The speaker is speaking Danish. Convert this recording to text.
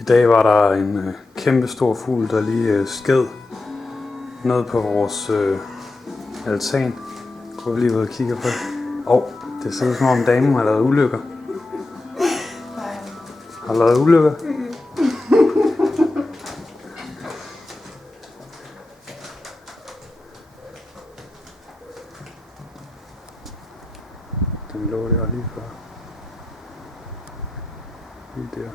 I dag var der en kæmpe stor fugl, der lige sked ned på vores altan. Går vi lige ud og kigger på det. Det ser ud som om damen har lavet ulykker. Har lavet ulykker? Den lå der lige før. Lige der.